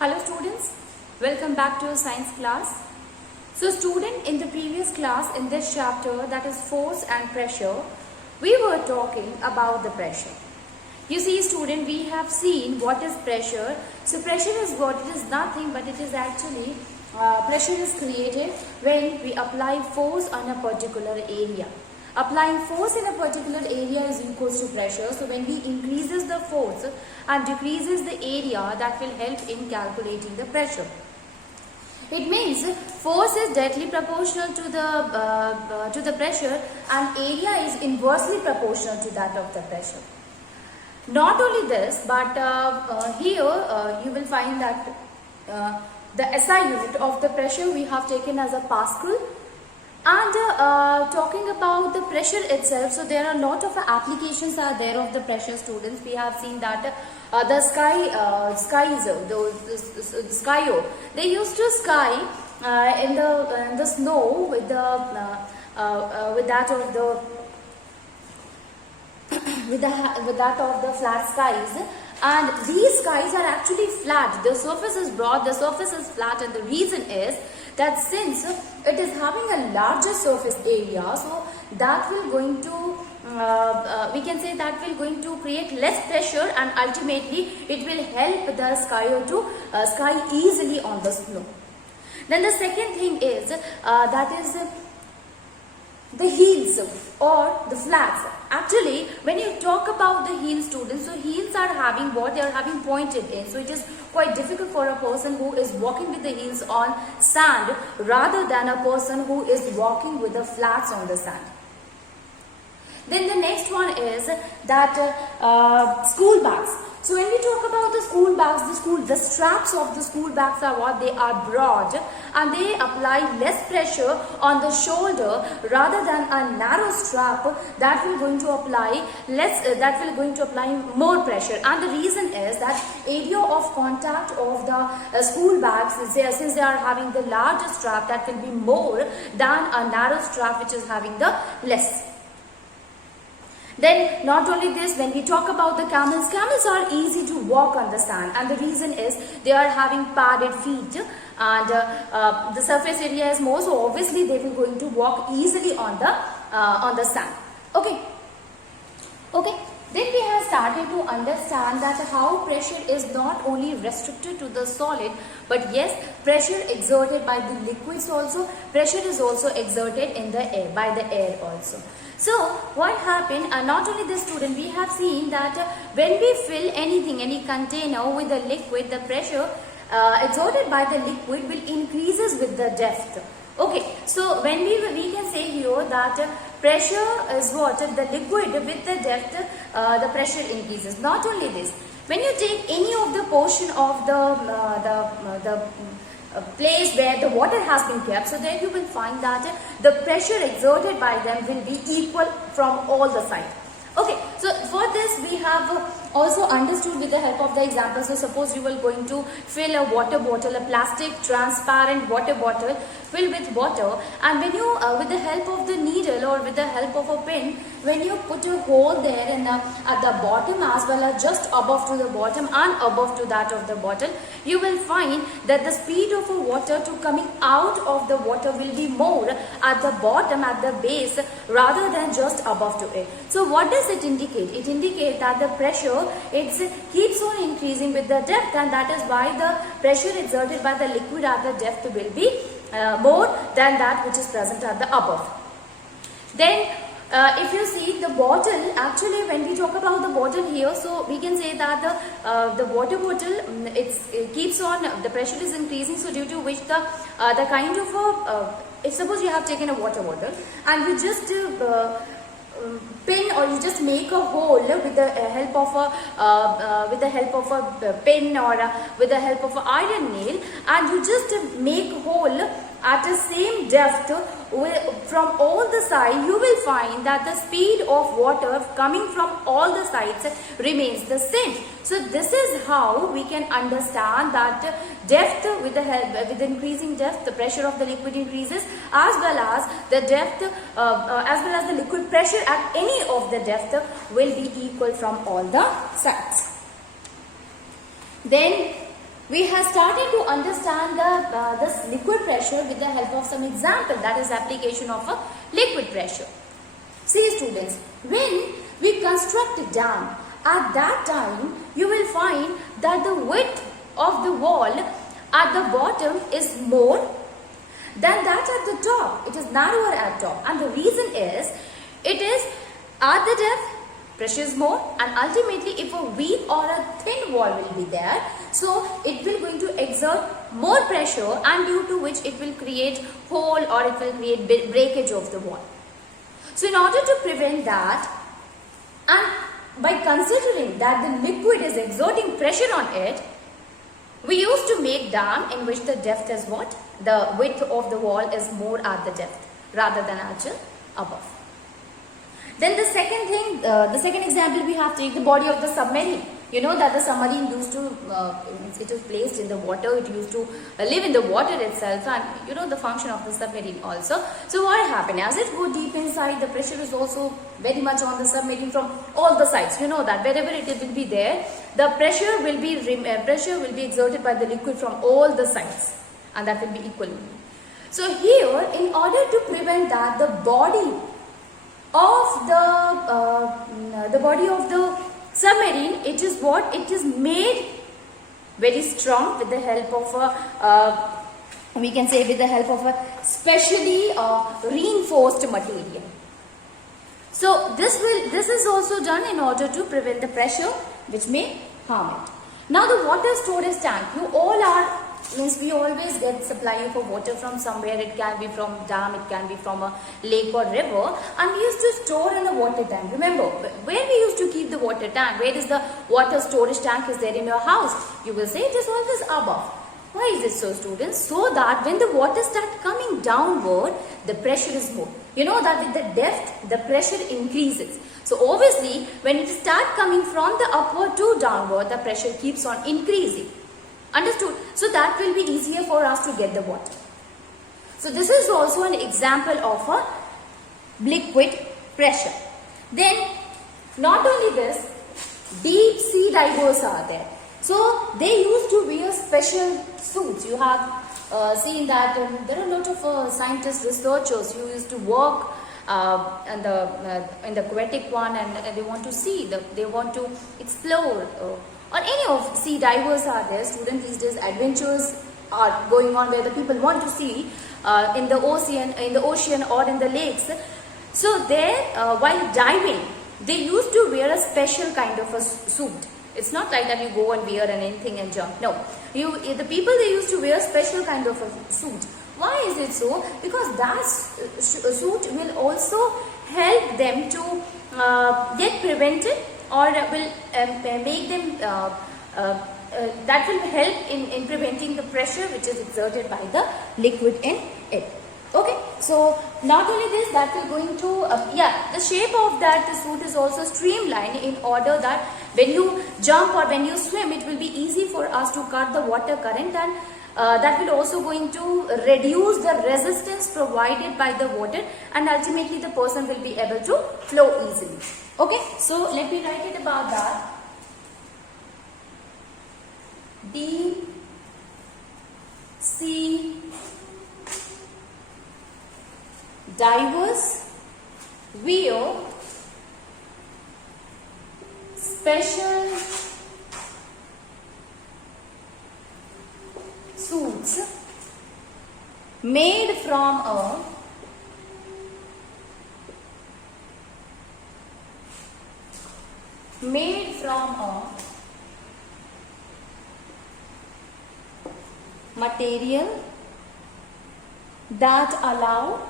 Hello students, welcome back to your science class. So student, in the previous class in this chapter, that is force and pressure, we were talking about the pressure. You see student, we have seen what is pressure. So pressure is what? It is nothing but it is actually pressure is created when we apply force on a particular area. Applying force in a particular area is equals to pressure. So when we increases the force and decreases the area, that will help in calculating the pressure. It means force is directly proportional to the pressure, and area is inversely proportional to that of the pressure. Not only this, but here you will find that the SI unit of the pressure we have taken as a Pascal. And talking about the pressure itself, so there are a lot of applications are there of the pressure, students. We have seen that the skyo, they used to sky in the snow with the with that of the with that of the flat skies. And these skies are actually flat. The surface is broad, the surface is flat, and the reason is that since it is having a larger surface area, so that will going to we can say that will going to create less pressure, and ultimately it will help the skyer to sky easily on the snow. Then the second thing is that is the heels or the flats. Actually, when you talk about the heel, students, so heels are having what? They are having pointed in. So it is quite difficult for a person who is walking with the heels on sand rather than a person who is walking with the flats on the sand. Then the next one is that school bags. So when we talk about the school bags, the straps of the school bags are what? They are broad and they apply less pressure on the shoulder rather than a narrow strap that will going to apply more pressure. And the reason is that area of contact of the school bags is there, since they are having the larger strap, that will be more than a narrow strap which is having the less. Then not only this, when we talk about the camels are easy to walk on the sand, and the reason is they are having padded feet and the surface area is more, so obviously they will going to walk easily on the sand. Okay. Then we have started to understand that how pressure is not only restricted to the solid, but yes, pressure exerted by the liquids also. Pressure is also exerted in the air, by the air also. So what happened, not only this, student, we have seen that when we fill anything, any container with a liquid, the pressure exerted by the liquid will increases with the depth. Okay, so when we can say here that pressure is what? The liquid with the depth, the pressure increases. Not only this, when you take any of the portion of the place where the water has been kept, so there you will find that the pressure exerted by them will be equal from all the sides. Okay, so for this we have also understood with the help of the example. So suppose you are going to fill a water bottle, a plastic transparent water bottle filled with water, and when you with the help of the needle or with the help of a pin, when you put a hole there in at the bottom as well as just above to the bottom and above to that of the bottle, you will find that the speed of the water to coming out of the water will be more at the bottom, at the base, rather than just above to it. So what does it indicate? It indicates that the pressure keeps on increasing with the depth, and that is why the pressure exerted by the liquid at the depth will be more than that which is present at the above. Then if you see the bottle, actually when we talk about the bottle here, so we can say that the water bottle, it keeps on, the pressure is increasing, so due to which the kind of if suppose you have taken a water bottle and you just pin, or you just make a hole with the help of a pin or with the help of an iron nail, and you just make a hole at the same depth from all the sides, you will find that the speed of water coming from all the sides remains the same. So this is how we can understand that depth, with the increasing depth, the pressure of the liquid increases, as well as the depth, as well as the liquid pressure at any of the depth will be equal from all the sides. Then we have started to understand this liquid pressure with the help of some example, that is application of a liquid pressure. See students, when we construct a dam, at that time you will find that the width of the wall at the bottom is more than that at the top. It is narrower at top, and the reason is, it is at the depth pressure is more, and ultimately if a weak or a thin wall will be there, so it will going to exert more pressure, and due to which it will create hole or it will create breakage of the wall. So in order to prevent that, and by considering that the liquid is exerting pressure on it, we used to make dam in which the depth is what? The width of the wall is more at the depth rather than actual above. Then the second thing, the second example we have to take the body of the submarine. You know that the submarine used to, it is placed in the water, it used to live in the water itself, and you know the function of the submarine also. So what happened? As it go deep inside, the pressure is also very much on the submarine from all the sides. You know that wherever it will be there, the pressure will be exerted by the liquid from all the sides, and that will be equal. So here, in order to prevent that, the body of the submarine, it is what? It is made very strong with the help of a, we can say with the help of a specially reinforced material. So this is also done in order to prevent the pressure which may harm it. Now the water storage tank, you all are, means we always get supply of water from somewhere. It can be from dam, it can be from a lake or river, and we used to store in a water tank. Remember, where we used to keep the water tank? Where is the water storage tank is there in your house? You will say it is always above. Why is it so, students? So that when the water starts coming downward, the pressure is more. You know that with the depth, the pressure increases. So obviously, when it starts coming from the upward to downward, the pressure keeps on increasing. Understood? So that will be easier for us to get the water. So this is also an example of a liquid pressure. Then not only this, deep sea divers are there. So they used to wear special suits. You have seen that there are a lot of scientists, researchers who used to work in the aquatic one, and they want to see, they want to explore. Or any of sea divers are there. Students, these days adventures are going on where the people want to see in the ocean or in the lakes. So there, while diving, they used to wear a special kind of a suit. It's not like that you go and wear anything and jump. No, the people, they used to wear special kind of a suit. Why is it so? Because that suit will also help them to get prevented, or will make them, that will help in preventing the pressure which is exerted by the liquid in it. Okay, so not only this, that will going to, the shape of that suit is also streamlined in order that when you jump or when you swim, it will be easy for us to cut the water current, and that will also going to reduce the resistance provided by the water, and ultimately the person will be able to flow easily. Okay, so let me write it about that. Deep sea divers wear special suits made from a material that allows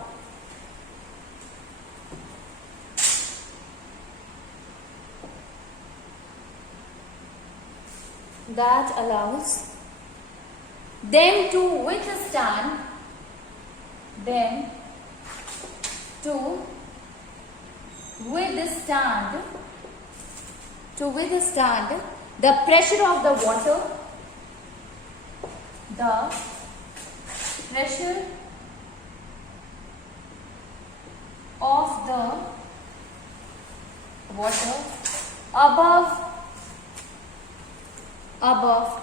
them to withstand the pressure of the water, the pressure of the water above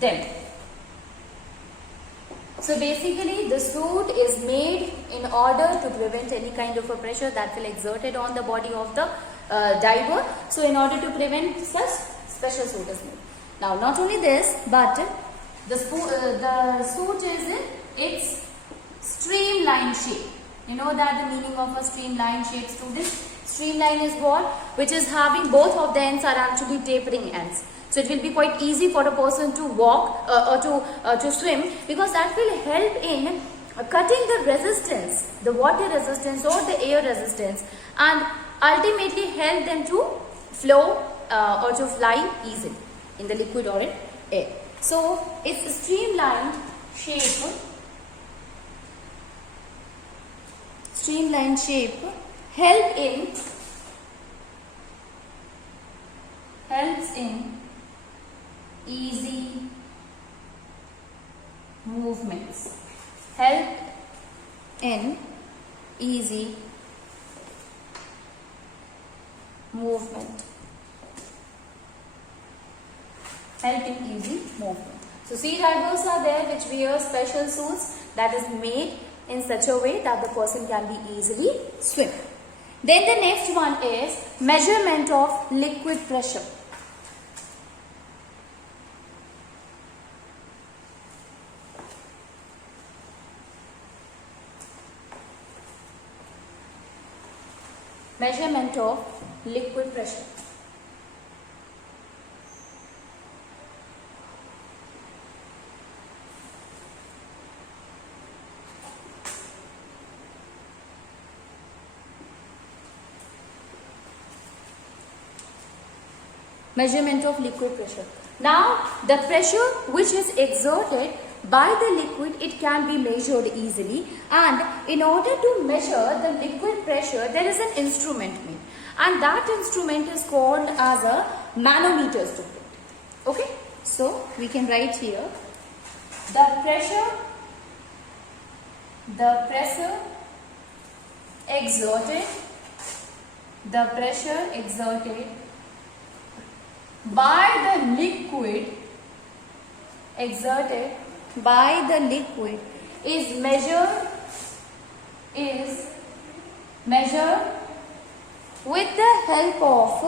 them. So basically the suit is made in order to prevent any kind of a pressure that will exerted on the body of the diver. So in order to prevent such, special suit is made. Now not only this, but the suit is in its streamlined shape. You know that the meaning of a streamlined shape, students? Streamline is what? Which is having both of the ends are actually tapering ends. So it will be quite easy for a person to walk or to swim, because that will help in cutting the resistance, the water resistance or the air resistance, and ultimately help them to flow or to fly easily in the liquid or in air. So its streamlined shape helps in easy movements. Help in easy movement. Help in easy movement. So sea divers are there which wear special suits that is made in such a way that the person can be easily swim. Then the next one is measurement of liquid pressure. Measurement of liquid pressure. Measurement of liquid pressure. Now, the pressure which is exerted by the liquid, it can be measured easily, and in order to measure the liquid pressure, there is an instrument made, and that instrument is called as a manometer, student. Okay, so we can write here the pressure exerted by the liquid is measured with the help of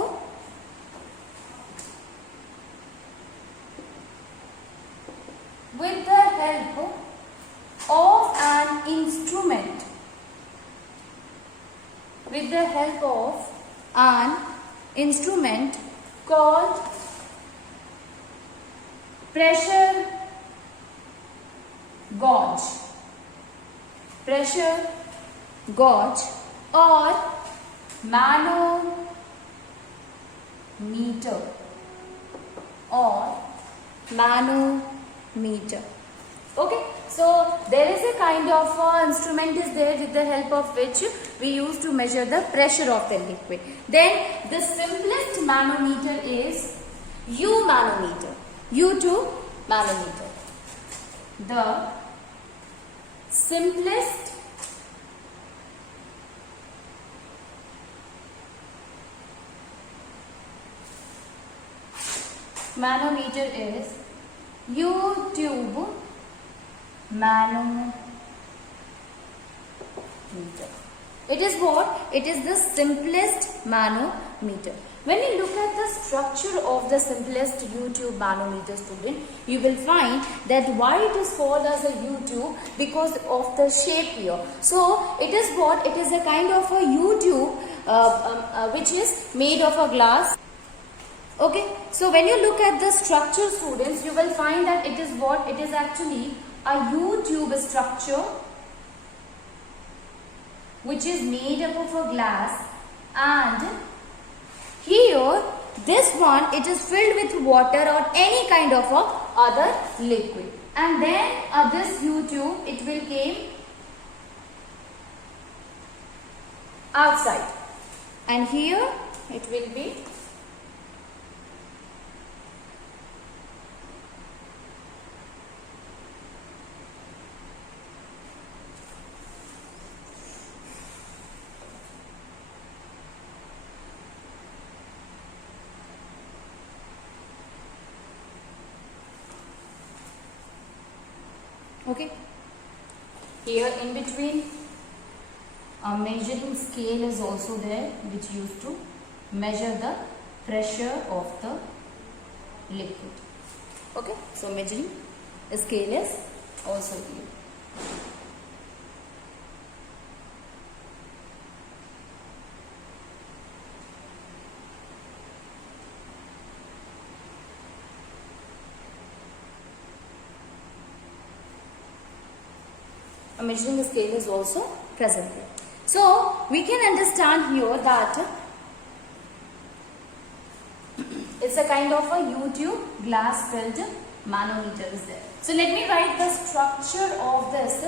an instrument, called pressure gauge or manometer Okay, so there is a kind of instrument is there with the help of which we use to measure the pressure of the liquid. Then the simplest manometer is U manometer. U2 manometer. The simplest manometer is U-tube manometer. It is what? It is the simplest manometer. When you look at the structure of the simplest U-tube manometer, student, you will find that why it is called as a U-tube, because of the shape here. So it is what? It is a kind of a U-tube which is made of a glass. Okay, so when you look at the structure, students, you will find that it is what? It is actually a U-tube structure which is made up of a glass, and here this one, it is filled with water or any kind of a other liquid, and then this U-tube, it will came outside, and here it will be Okay. Here in between a measuring scale is also there, which used to measure the pressure of the liquid. Okay, so measuring scale is also here. A measuring scale is also present here. So we can understand here that it's a kind of a U-tube glass filled manometer is there. So let me write the structure of this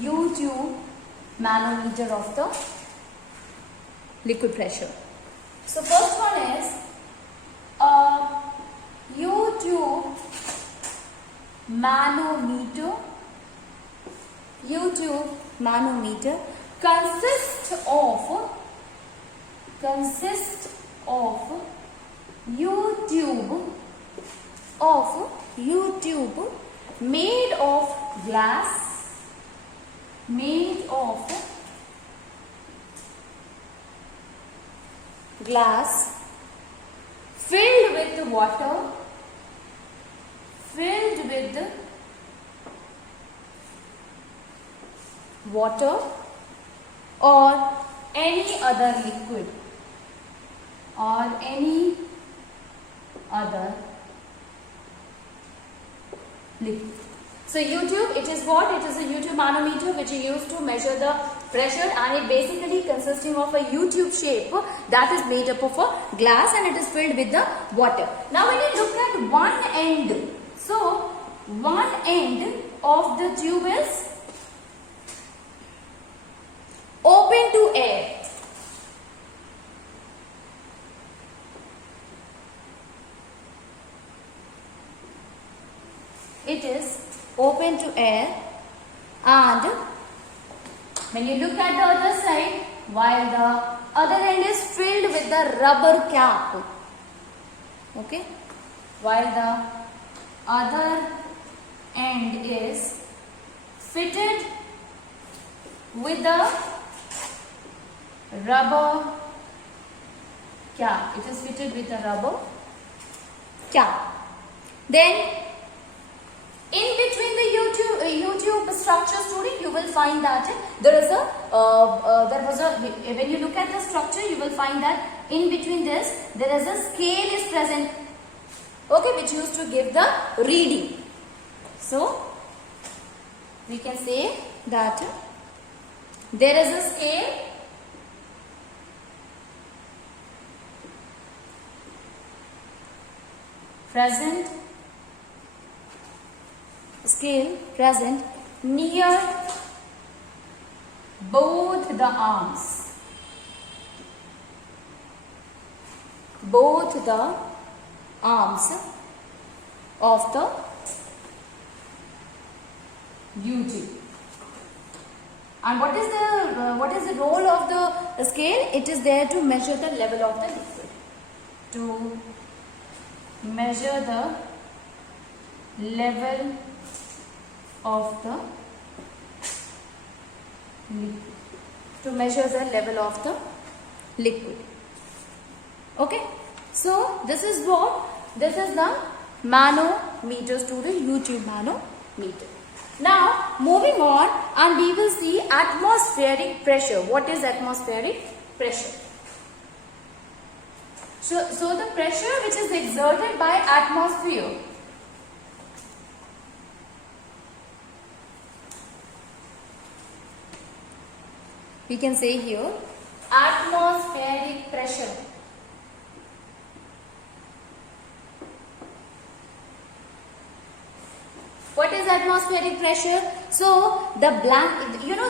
U-tube manometer of the liquid pressure. So first one is a U-tube manometer. U-tube manometer consists of U-tube made of glass filled with water, or any other liquid, So U-tube, it is what? It is a U-tube manometer which is used to measure the pressure, and it basically consisting of a U-tube shape that is made up of a glass and it is filled with the water. Now when you look at one end, so one end of the tube is open to air. It is open to air, and when you look at the other side, while the other end is filled with the rubber cap. Okay, while the other end is fitted with the rubber cap. It is fitted with a rubber cap. Then in between the U-tube structure, student, you will find that there is when you look at the structure, you will find that in between this there is a scale is present, okay, which used to give the reading. So we can say that there is a scale present near both the arms. Of the U-tube. And what is the role of the scale? It is there to measure the level of the liquid. To measure the level of the liquid. Okay, so this is the manometers to the U-tube manometer. Now moving on, and we will see atmospheric pressure. What is atmospheric pressure? So the pressure which is exerted by atmosphere, we can say here atmospheric pressure. What is atmospheric pressure? So the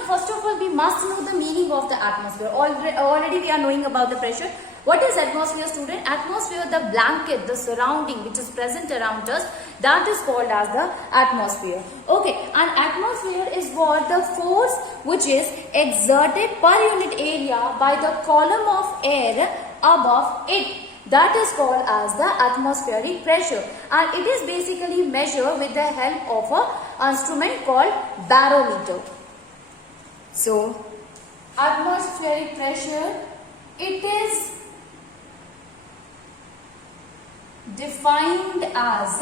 first of all we must know the meaning of the atmosphere. Already we are knowing about the pressure. What is atmosphere, student? Atmosphere, the blanket, the surrounding which is present around us, that is called as the atmosphere. Okay, and atmosphere is what? The force which is exerted per unit area by the column of air above it. That is called as the atmospheric pressure, and it is basically measured with the help of an instrument called barometer. So, atmospheric pressure, it is defined as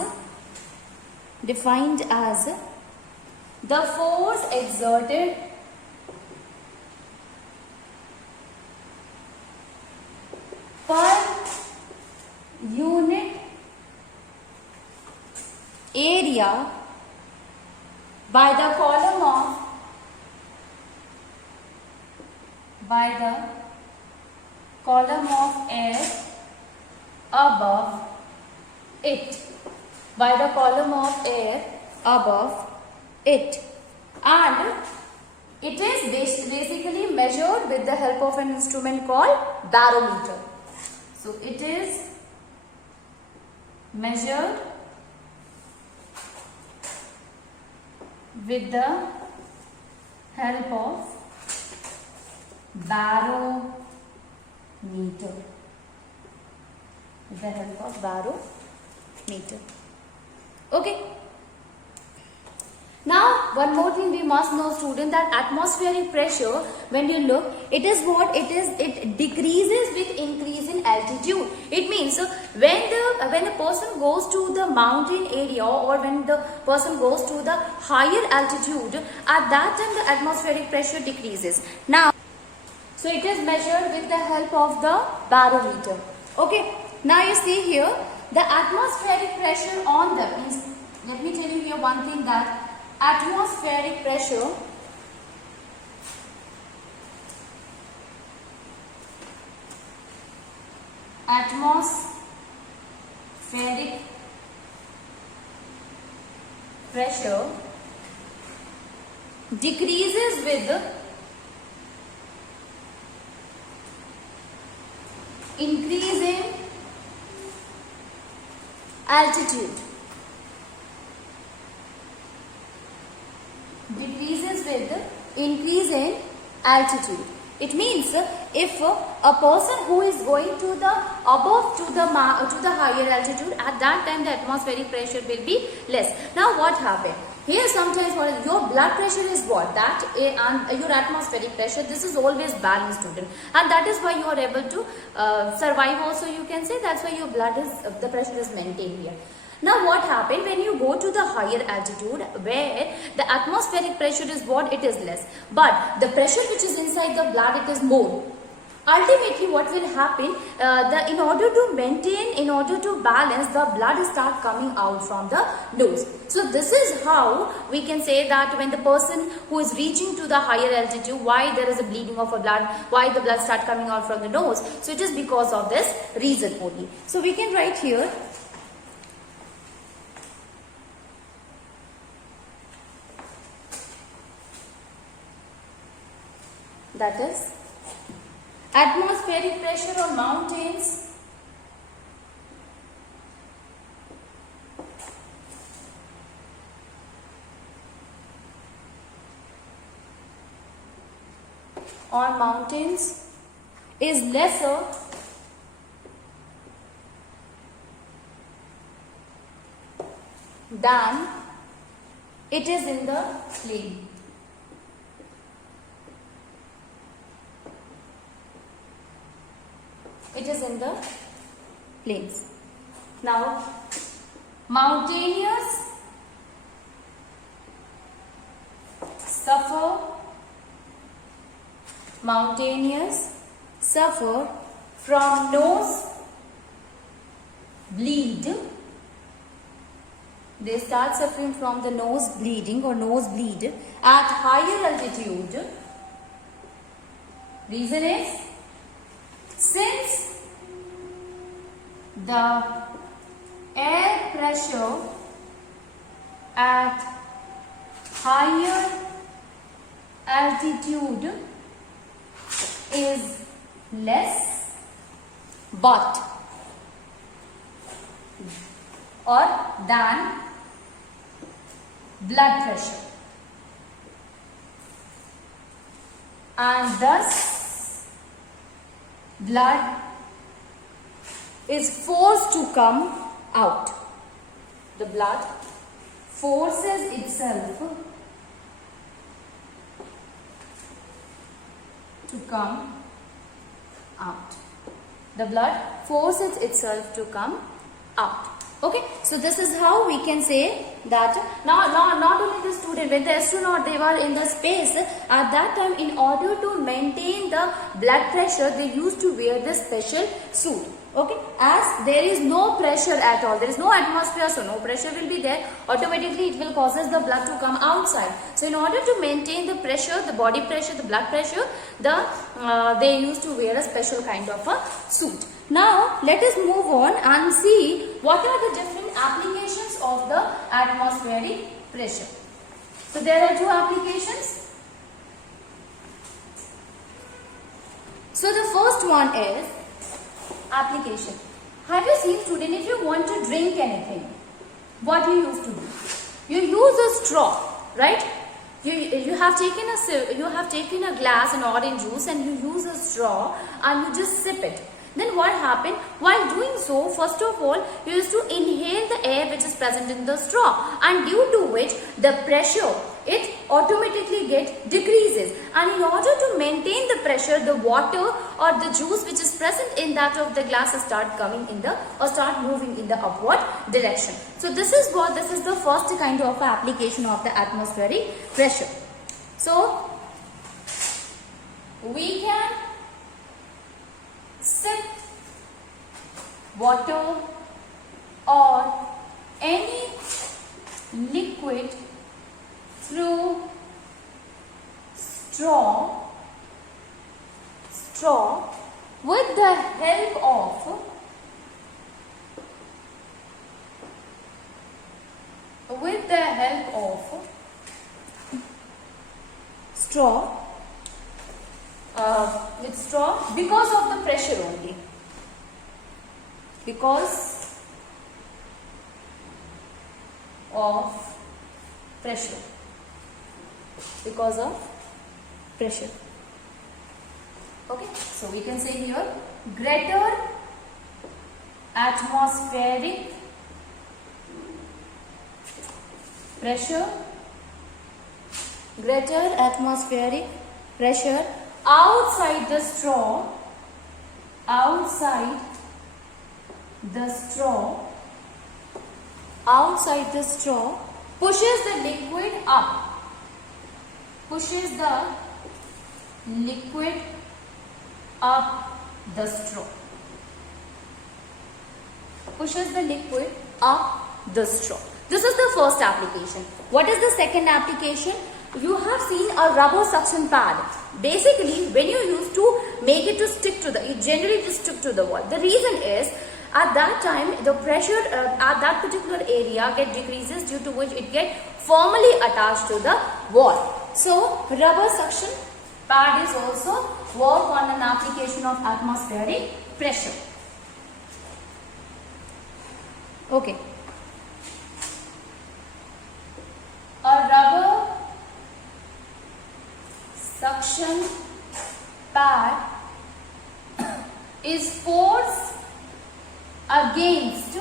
the force exerted per unit area by the column of air above it, and it is basically measured with the help of an instrument called barometer. So it is measured with the help of barometer. Okay. Now, one more thing we must know, student, that atmospheric pressure, when you look, it is what it is. It decreases with increase in altitude. It means when a person goes to the mountain area, or when the person goes to the higher altitude, at that time the atmospheric pressure decreases. Now, so it is measured with the help of the barometer. Okay. Now you see here the atmospheric pressure on the means. Let me tell you here one thing, that atmospheric pressure decreases with increase in altitude. It means if a person who is going to the higher altitude, at that time the atmospheric pressure will be less. Now what happened? Here sometimes your blood pressure is what? That and your atmospheric pressure, this is always balanced, student, and that is why you are able to survive also, you can say. That's why your the pressure is maintained here. Now what happened when you go to the higher altitude, where the atmospheric pressure is what? It is less, but the pressure which is inside the blood, it is more. Ultimately what will happen, in order to balance, the blood start coming out from the nose. So this is how we can say that when the person who is reaching to the higher altitude, why there is a bleeding of a blood, why the blood start coming out from the nose. So it is because of this reason only. So we can write here, that is atmospheric pressure on mountains is lesser than it is in the plain. It is in the plains. Now, mountaineers suffer from nose bleed. They start suffering from the nose bleeding or nosebleed at higher altitude. Reason is, since the air pressure at higher altitude is less than blood pressure, and thus blood is forced to come out. The blood forces itself to come out. The blood forces itself to come out. Okay, so this is how we can say that not only the student, when the astronaut, they were in the space, at that time, in order to maintain the blood pressure, they used to wear this special suit. Okay, as there is no pressure at all, there is no atmosphere, so no pressure will be there, automatically it will causes the blood to come outside. So in order to maintain the pressure, the body pressure, the blood pressure, they used to wear a special kind of a suit. Now let us move on and see what are the different applications of the atmospheric pressure. So there are two applications. So the first one is application. Have you seen, student, if you want to drink anything, what you used to do? You use a straw, right? You have taken a glass and orange juice and you use a straw and you just sip it. Then what happened? While doing so, first of all, you used to inhale the air which is present in the straw, and due to which the pressure, it automatically decreases, and in order to maintain the pressure, the water or the juice which is present in that of the glass start moving in the upward direction. So this is the first kind of application of the atmospheric pressure. So we can sip water or any liquid through straw with the help of straw because of the pressure only. Because of pressure. Okay, so we can say here greater atmospheric pressure outside the straw pushes the liquid up the straw. This is the first application. What is the second application? You have seen a rubber suction pad. Basically, when you used to make it to stick to it generally just stick to the wall. The reason is, at that time, the pressure at that particular area decreases, due to which it gets firmly attached to the wall. So, rubber suction pad is also work on an application of atmospheric pressure. Okay. A rubber suction pad is forced against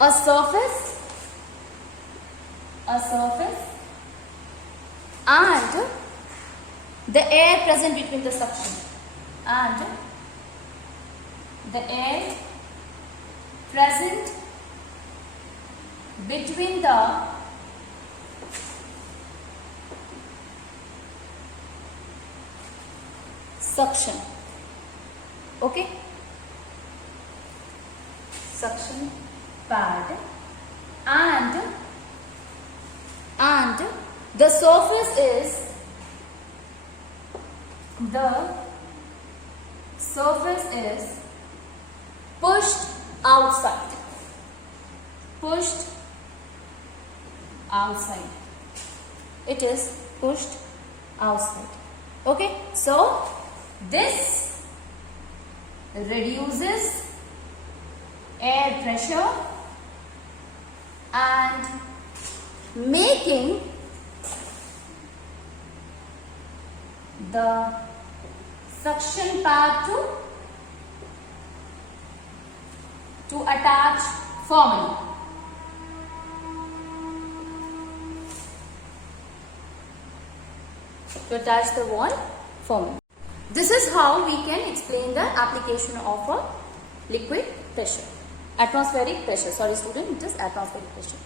a surface and the air present between the suction and the air present between the suction. Okay, suction pad and the surface is pushed outside. It is pushed outside. Okay, so this reduces air pressure and making the suction pad to attach firmly. To attach the wall firmly. This is how we can explain the application of a liquid pressure. Atmospheric pressure. Sorry student, it is atmospheric pressure.